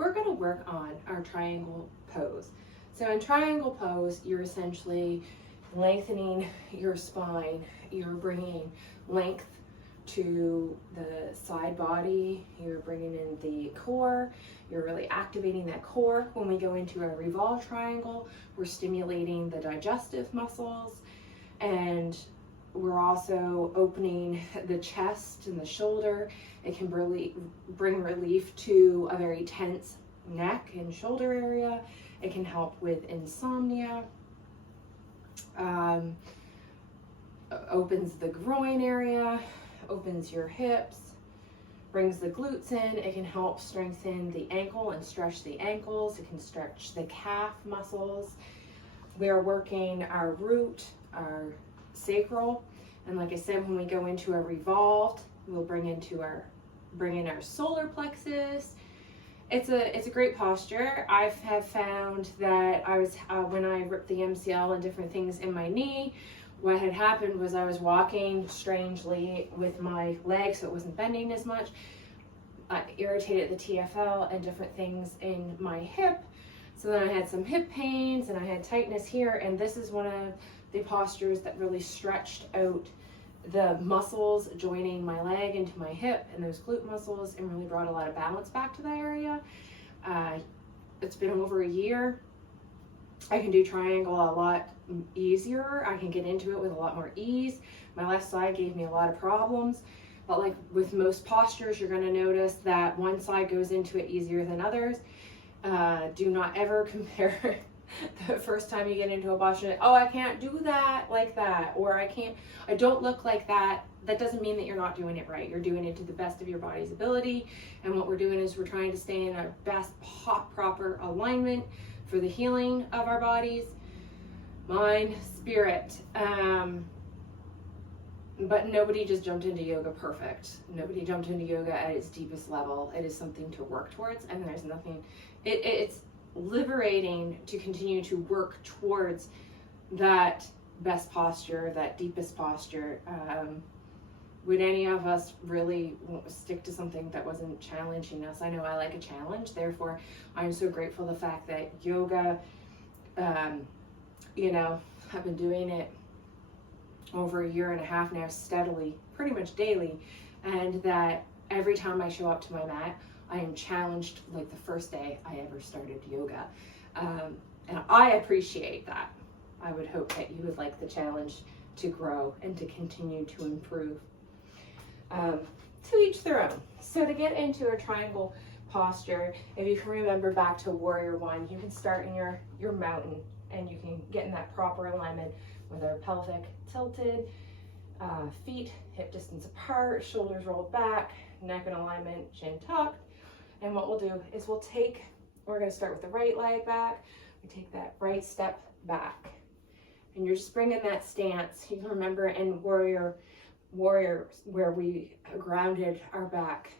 we're going to work on our triangle pose. So in triangle pose, you're essentially lengthening your spine. You're bringing length to the side body. You're bringing in the core. You're really activating that core. When we go into a revolve triangle, we're stimulating the digestive muscles, and we're also opening the chest and the shoulder. It can really bring relief to a very tense neck and shoulder area. It can help with insomnia. Opens the groin area, opens your hips, brings the glutes in. It can help strengthen the ankle and stretch the ankles. It can stretch the calf muscles. We're working our root, our sacral, and like I said, when we go into a revolved, we'll bring in our solar plexus. It's a great posture. I have found that when I ripped the MCL and different things in my knee, what had happened was I was walking strangely with my leg, so it wasn't bending as much. I irritated the TFL and different things in my hip. So then I had some hip pains and I had tightness here, and this is one of the postures that really stretched out the muscles joining my leg into my hip and those glute muscles, and really brought a lot of balance back to that area. It's been over a year. I can do triangle a lot easier. I can get into it with a lot more ease. My left side gave me a lot of problems, but like with most postures, you're going to notice that one side goes into it easier than others. Do not ever compare the first time you get into a posture, oh, I can't do that like that, or I don't look like that. That doesn't mean that you're not doing it right. You're doing it to the best of your body's ability. And what we're doing is we're trying to stay in our best proper alignment for the healing of our bodies, mind, spirit. But nobody just jumped into yoga perfect. Nobody jumped into yoga at its deepest level. It is something to work towards, and there's nothing, it's liberating to continue to work towards that best posture, that deepest posture. Would any of us really stick to something that wasn't challenging us? I know I like a challenge, therefore I'm so grateful the fact that yoga, I've been doing it over a year and a half now, steadily, pretty much daily, and that every time I show up to my mat, I am challenged like the first day I ever started yoga. And I appreciate that. I would hope that you would like the challenge to grow and to continue to improve. To each their own. So to get into a triangle posture, if you can remember back to warrior one, you can start in your mountain, and you can get in that proper alignment with our pelvic tilted, feet hip distance apart, shoulders rolled back, neck in alignment, chin tucked. And what we'll do is we're going to start with the right leg back. We take that right step back, and you're just bringing that stance. You can remember in warrior where we grounded our back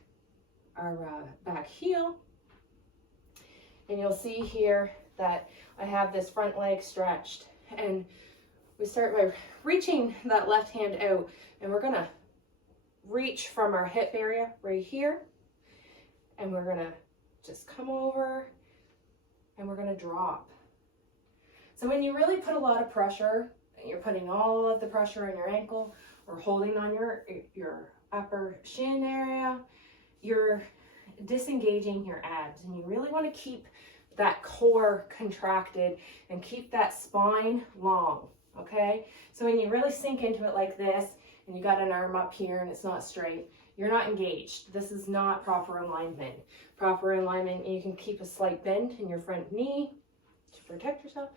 heel, and you'll see here that I have this front leg stretched, and we start by reaching that left hand out, and we're going to reach from our hip area right here, and we're going to just come over, and we're going to drop. So when you really put a lot of pressure, you're putting all of the pressure on your ankle or holding on your upper shin area, you're disengaging your abs, and you really want to keep that core contracted and keep that spine long, okay? So when you really sink into it like this, and you got an arm up here and it's not straight, you're not engaged. This is not proper alignment. Proper alignment, you can keep a slight bend in your front knee to protect yourself.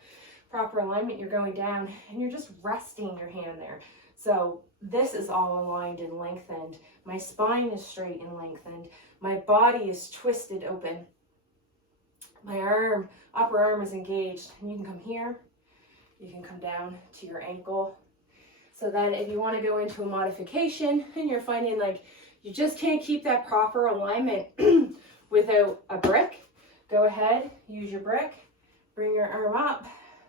Proper alignment, you're going down and you're just resting your hand there. So this is all aligned and lengthened. My spine is straight and lengthened. My body is twisted open. My upper arm is engaged. And you can come here. You can come down to your ankle. So then if you want to go into a modification and you're finding like you just can't keep that proper alignment without a brick, go ahead, use your brick, bring your arm up.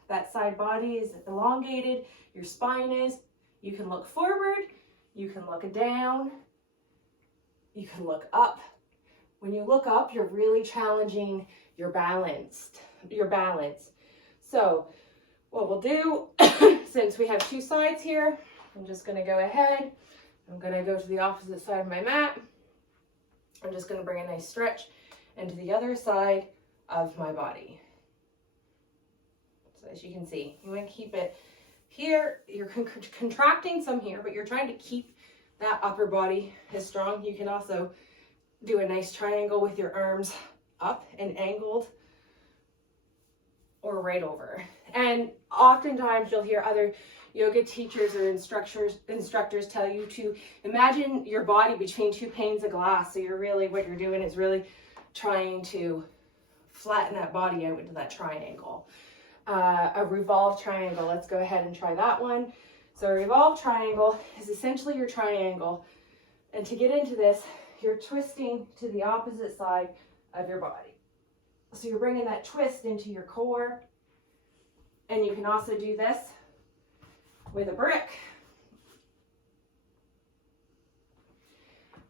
That side body is elongated, your spine is. You can look forward, you can look down, you can look up. When you look up, you're really challenging your balance. So what we'll do, since we have two sides here, I'm just going to go ahead. I'm going to go to the opposite side of my mat. I'm just going to bring a nice stretch into the other side of my body. So as you can see, you want to keep it here. You're contracting some here, but you're trying to keep that upper body as strong. You can also do a nice triangle with your arms up and angled or right over. And oftentimes you'll hear other yoga teachers or instructors tell you to imagine your body between two panes of glass. So what you're doing is really trying to flatten that body out into that triangle. A revolved triangle. Let's go ahead and try that one. So a revolved triangle is essentially your triangle. And to get into this, you're twisting to the opposite side of your body. So you're bringing that twist into your core. And you can also do this with a brick.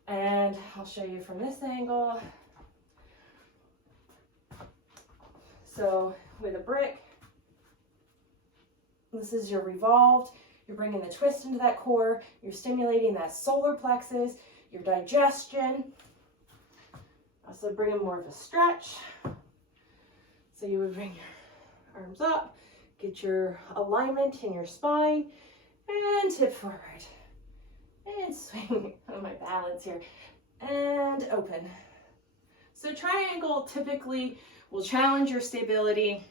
And I'll show you from this angle. So with a brick, this is your revolved. You're bringing the twist into that core. You're stimulating that solar plexus, your digestion. Also bringing more of a stretch. So you would bring your arms up, get your alignment in your spine, and tip forward. And swing on my balance here. And open. So triangle typically will challenge your stability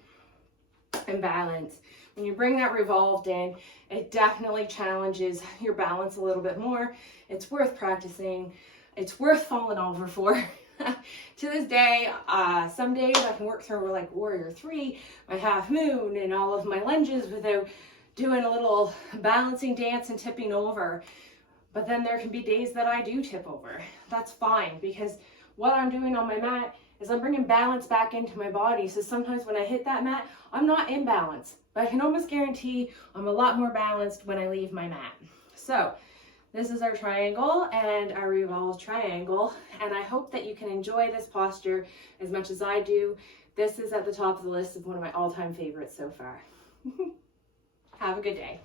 and balance. When you bring that revolved in, it definitely challenges your balance a little bit more. It's worth practicing. It's worth falling over for. To this day, some days I can work through like Warrior 3, my half moon, and all of my lunges without doing a little balancing dance and tipping over. But then there can be days that I do tip over. That's fine, because what I'm doing on my mat is I'm bringing balance back into my body. So sometimes when I hit that mat, I'm not in balance, but I can almost guarantee I'm a lot more balanced when I leave my mat. So this is our triangle and our revolved triangle, and I hope that you can enjoy this posture as much as I do. This is at the top of the list of one of my all-time favorites so far. Have a good day.